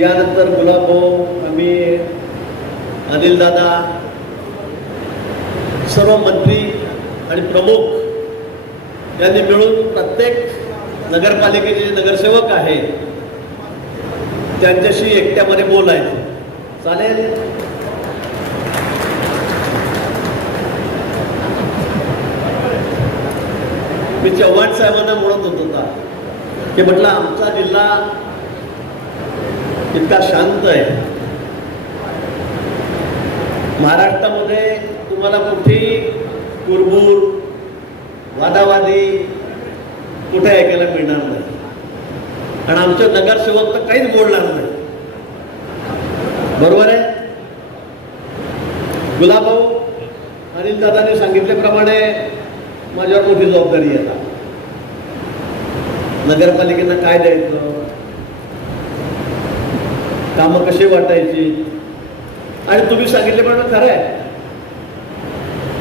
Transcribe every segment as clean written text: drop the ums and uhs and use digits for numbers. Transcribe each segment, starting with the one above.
यानंतर गुलाबभाऊ, आम्ही, अनिल दादा, सर्व मंत्री आणि प्रमुख यांनी मिळून प्रत्येक नगरपालिकेचे जे नगरसेवक आहे त्यांच्याशी एकट्यामध्ये बोलायचं. चालेल? मी चव्हाण साहेबांना म्हणत होता की म्हटलं आमचा जिल्हा इतका शांत आहे, महाराष्ट्रामध्ये तुम्हाला कुठेही कुरबुर वादावादी कुठे ऐकायला मिळणार नाही आणि आमचे नगरसेवक तर काहीच बोलणार नाही. बरोबर आहे? गुलाबभाऊ, अनिल दादांनी सांगितल्याप्रमाणे माझ्यावर मोठी जबाबदारी आहे. आता नगरपालिकेला काय द्यायचं, कामं कशी वाटायची, आणि तुम्ही सांगितल्याप्रमाणे खरं आहे.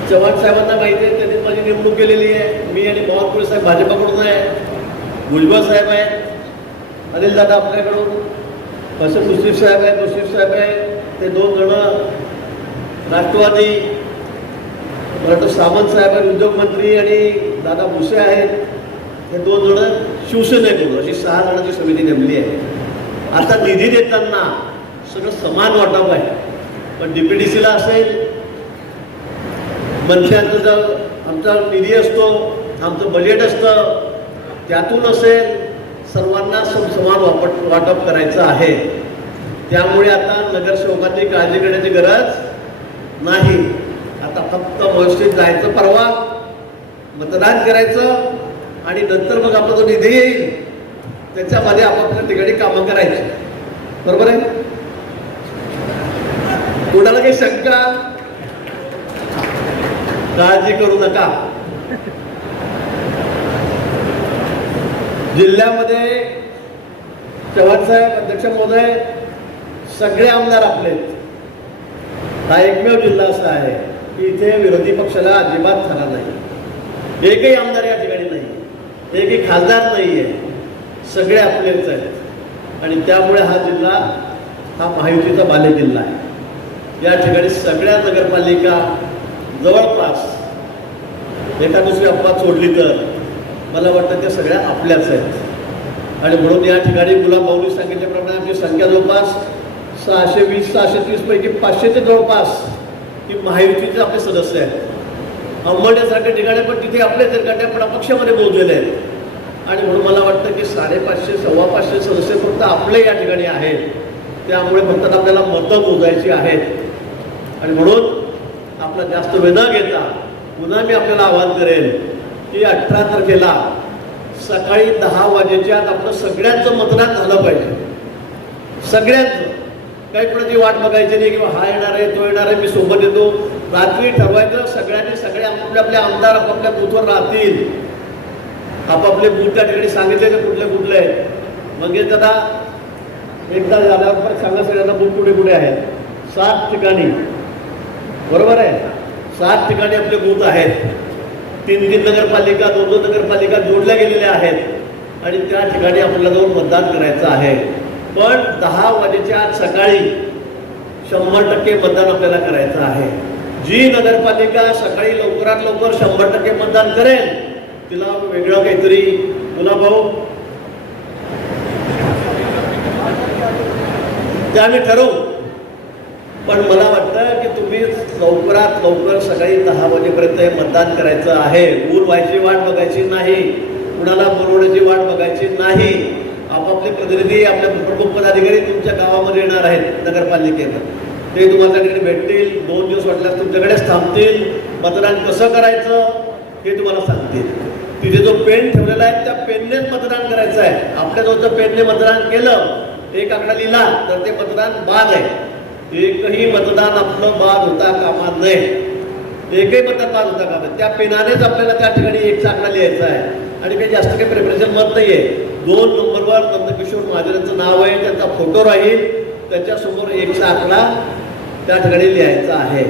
चव्हाण साहेबांना माहिती आहे, त्यांनी माझी नेमणूक केलेली आहे. मी आणि बावनकुळे साहेब भाजपाकडून आहे, भुजबळ साहेब आहेत, अनिल दादा आपल्याकडून, असं मुश्रीफ साहेब आहेत, मुश्रीफ साहेब आहेत, ते 2 जण राष्ट्रवादी, मराठा सामंत साहेब आहेत उद्योगमंत्री, आणि दादा भुसे आहेत, हे 2 जण शिवसेनेकडून, अशी 6 जणांची समिती नेमली आहे. आता निधी देताना सगळं समान वाटप आहे, पण DPDCला असेल, मंत्र्यांचा जर आमचा निधी असतो, आमचं बजेट असतं, त्यातून असेल, सर्वांना समान वाटप करायचं आहे. त्यामुळे आता नगरसेवकांनी काळजी करण्याची गरज नाही. आता फक्त व्यवस्थित जायचं, परवा मतदान करायचं, आणि नंतर मग आपला जो निधी येईल त्याच्यामध्ये आपापल्या ठिकाणी कामं करायची. बरोबर आहे? कोणाला काही शंका, काळजी करू नका. जिल्ह्यामध्ये चव्हाण साहेब, अध्यक्ष महोदय, सगळे आमदार आपले. हा एकमेव जिल्हा असा आहे की इथे विरोधी पक्षाला अजिबात थारा नाही. एकही आमदार या ठिकाणी नाही, एकही खासदार नाही आहे, सगळे आपलेच आहेत. आणि त्यामुळे हा जिल्हा हा महायुतीचा बालेकिल्ला आहे. या ठिकाणी सगळ्या नगरपालिका जवळपास, एका दुसरी अपवाद सोडली तर मला वाटतं त्या सगळ्या आपल्याच आहेत. आणि म्हणून या ठिकाणी गुलाबभाऊंनी सांगितल्याप्रमाणे आमची संख्या जवळपास 620-630 पैकी 500च्या जवळपास ही महायुतीचे आपले सदस्य आहेत. अंबरनाथसारख्या ठिकाणी पण तिथे आपले सरकारने पण अपक्षामध्ये मोजलेले आहेत. आणि म्हणून मला वाटतं की 550-525 सदस्य फक्त आपले या ठिकाणी आहेत. त्यामुळे फक्त आपल्याला मतं मोजायची आहेत. आणि म्हणून आपला जास्त वेळ न घेता पुन्हा मी आपल्याला आवाहन करेन की 18 तारखेला सकाळी 10 वाजेच्या आत आपलं सगळ्यांचं मतदान झालं पाहिजे. सगळ्यांचं, काही कोणाची वाट बघायची नाही किंवा हा येणार आहे, तो येणार आहे, मी सोबत येतो. रात्री ठरवायचं, सगळ्यांनी सगळे आपले आमदार आपापल्या बूथवर राहतील. आपापले बूथ त्या ठिकाणी सांगितले ते कुठले कुठले. मंगेश दादा एकदा झाल्यावर सांगा सगळ्यांना बूथ कुठे कुठे आहेत. 7 ठिकाणी, बरोबर आहे, 7 ठिकाणी आपले बूथ आहेत. 3-3 नगरपालिका, 2-2 नगरपालिका जोडल्या गेलेल्या आहेत आणि त्या ठिकाणी आपल्याला जाऊन मतदान करायचं आहे. पण 10 वाजेच्या आत सकाळी 100% मतदान आपल्याला करायचं आहे. जी नगरपालिका सकाळी लवकरात लवकर 100% मतदान करेल तिला वेगळं काहीतरी, गुलाबभाऊ, ते आम्ही ठरवू. पण मला वाटतं की तुम्ही लवकरात लवकर सकाळी 10 वाजेपर्यंत हे मतदान करायचं आहे. ऊर व्हायची वाट बघायची नाही, कुणाला बोलवण्याची वाट बघायची नाही. आपापले प्रतिनिधी, आपले प्रमुख पदाधिकारी तुमच्या गावामध्ये येणार आहेत नगरपालिकेत. ते तुम्हाला तिकडे भेटतील, 2 दिवस वाटल्यास तुमच्याकडेच थांबतील. मतदान कसं करायचं हे तुम्हाला सांगतील. तिथे जो पेन ठेवलेला आहे त्या पेननेच मतदान करायचं आहे. आपल्याजवळचं पेनने मतदान केलं, 1 आकडा लिहिला तर ते मतदान बाद आहे. एकही मतदान आपलं बाद होता कामा नये. एकही मतदान बाद होता कामा. त्या पेनानेच आपल्याला त्या ठिकाणी 1 आकडा लिहायचा आहे. आणि काही जास्त काही प्रेफरेन्शियल मत नाही आहे. 2 नंबरवर नंदकिशोर महाजनांचं नाव आहे, त्यांचा फोटो राहील, त्याच्यासमोर 1चा आकडा त्या ठिकाणी लिहायचा आहे.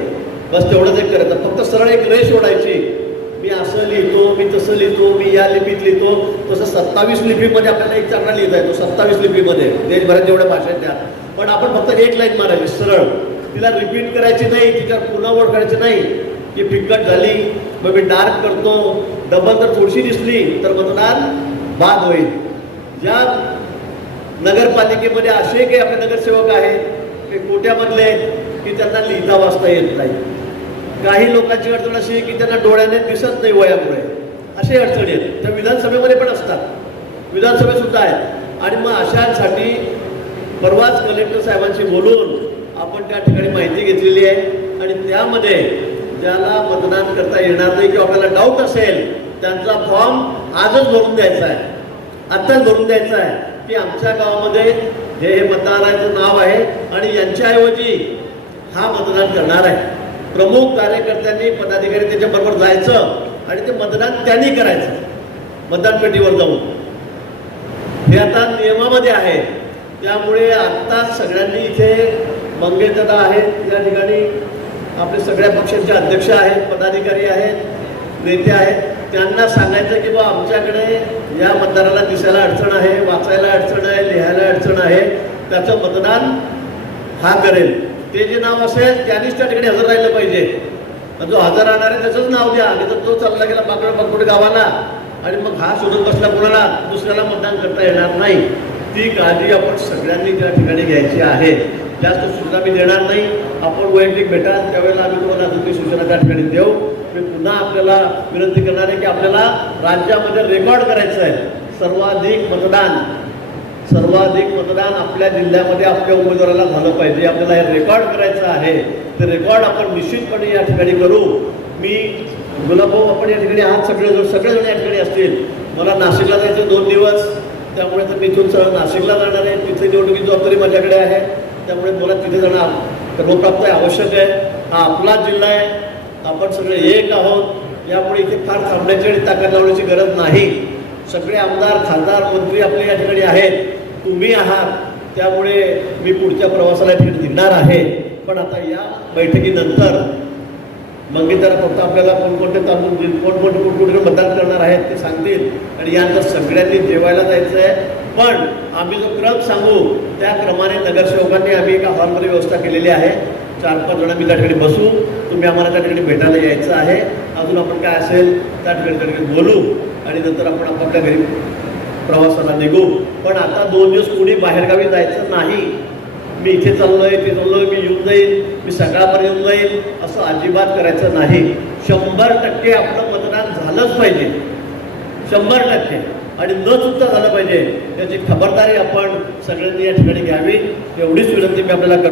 बस तेवढंच एक करायचं. फक्त सरळ एक रेष ओढायची मी असं लिहितो, मी तसं लिहितो, मी या लिपीत लिहितो, तसं 27 लिपीमध्ये आपल्याला एक चांगला लिहिता येतो, 27 लिपीमध्ये देशभरात जेवढ्या भाषा आहेत त्या. पण आपण फक्त एक लाईन मारायची सरळ, तिला रिपीट करायची नाही, तिच्यावर पुन्हा ओळ करायची नाही. की फिक्कट झाली मग मी डार्क करतो, डबल जर थोडीशी दिसली तर मतदान बाद होईल. ज्या नगरपालिकेमध्ये असे काही आपले नगरसेवक आहेत ते कोट्यामधले आहेत की त्यांना लिहिता वाचता येत नाही. काही लोकांची अडचण अशी आहे की त्यांना डोळ्याने दिसत नाही वयामुळे, असे अडचणी आहेत. त्या विधानसभेमध्ये पण असतात, विधानसभेत सुद्धा आहेत. आणि मग अशांसाठी परवाच कलेक्टर साहेबांशी बोलून आपण त्या ठिकाणी माहिती घेतलेली आहे. आणि त्यामध्ये ज्याला मतदान करता येणार नाही किंवा आपल्याला डाऊट असेल त्यांचा फॉर्म आजच भरून द्यायचा आहे, आत्ताच भरून द्यायचा आहे की आमच्या गावामध्ये हे मतदाराचं नाव आहे आणि यांच्याऐवजी हा मतदान करणार आहे. प्रमुख कार्यकर्त्यांनी पदाधिकारी त्याच्याबरोबर जायचं आणि ते मतदान त्यांनी करायचं मतदान पेटीवर जाऊन. हे आता नियमामध्ये आहे. त्यामुळे आत्ता सगळ्यांनी इथे मंगेशदादा आहेत, या ठिकाणी आपले सगळ्या पक्षांचे अध्यक्ष आहेत, पदाधिकारी आहेत, नेते आहेत, त्यांना सांगायचं की बा आमच्याकडे या मतदाराला दिसायला अडचण आहे, वाचायला अडचण आहे, लिहायला अडचण आहे, त्याचं मतदान हा करेल. ते जे नाव असेल त्यांनीच त्या ठिकाणी हजर राहिलं पाहिजे. जो हजर राहणार आहे त्याचंच नाव द्या. आणि तर तो चालला गेला बागडे गावाला आणि मग हा शोधत बसला कोणाला, दुसऱ्याला मतदान करता येणार नाही. ती काळजी आपण सगळ्यांनी त्या ठिकाणी घ्यायची आहे. जास्त सूचना मी देणार नाही, आपण वैयक्तिक भेटा त्यावेळेला आम्ही तुम्हाला अजून सूचना त्या ठिकाणी देऊ. मी पुन्हा आपल्याला विनंती करणार आहे की आपल्याला राज्यामध्ये रेकॉर्ड करायचं आहे. सर्वाधिक मतदान आपल्या जिल्ह्यामध्ये आपल्या उमेदवाराला झालं पाहिजे. आपल्याला हे रेकॉर्ड करायचं आहे. ते रेकॉर्ड आपण निश्चितपणे या ठिकाणी करू. मी गुलाबभाऊ आपण या ठिकाणी आहात, सगळेजण या ठिकाणी असतील. मला नाशिकला जायचं 2 दिवस, त्यामुळे तर मी इथून सरळ नाशिकला जाणार आहे. तिथे निवडणुकीची जबाबदारी माझ्याकडे आहे, त्यामुळे मला तिथे जाणं कर्मप्राप्त आहे, आवश्यक आहे. हा आपला जिल्हा आहे, आपण सगळे एक आहोत. यामुळे इथे फार थांबण्याची आणि ताकद लावण्याची गरज नाही. सगळे आमदार, खासदार, मंत्री आपले या ठिकाणी आहेत, तुम्ही आहात. त्यामुळे मी पुढच्या प्रवासाला या ठिकाणी निघणार आहे. पण आता या बैठकीनंतर मंगेशदादा फक्त आपल्याला कोणकोणते तालुके कोणकोणते मतदान करणार आहेत ते सांगतील आणि यानंतर सगळ्यांनी जेवायला जायचं आहे. पण आम्ही जो क्रम सांगू त्या क्रमाने नगरसेवकांनी आम्ही एका हॉलमध्ये व्यवस्था केलेली आहे. 4-5 जण आम्ही त्या ठिकाणी बसू. तुम्ही आम्हाला त्या ठिकाणी भेटायला यायचं आहे. अजून आपण काय असेल त्या ठिकाणी बोलू आणि नंतर आपण आपापल्या घरी प्रवासाला निघू. पण आता 2 दिवस कोणी बाहेरगावी जायचं नाही. मी इथे चाललोय, ते चाललोय, मी येऊन जाईल, मी सकाळपर्यंत येऊन जाईल, असं अजिबात करायचं नाही. 100% आपलं मतदान झालंच पाहिजे, 100%. आणि न चुकता झालं पाहिजे. त्याची खबरदारी आपण सगळ्यांनी या ठिकाणी घ्यावी, एवढीच विनंती मी आपल्याला करतो.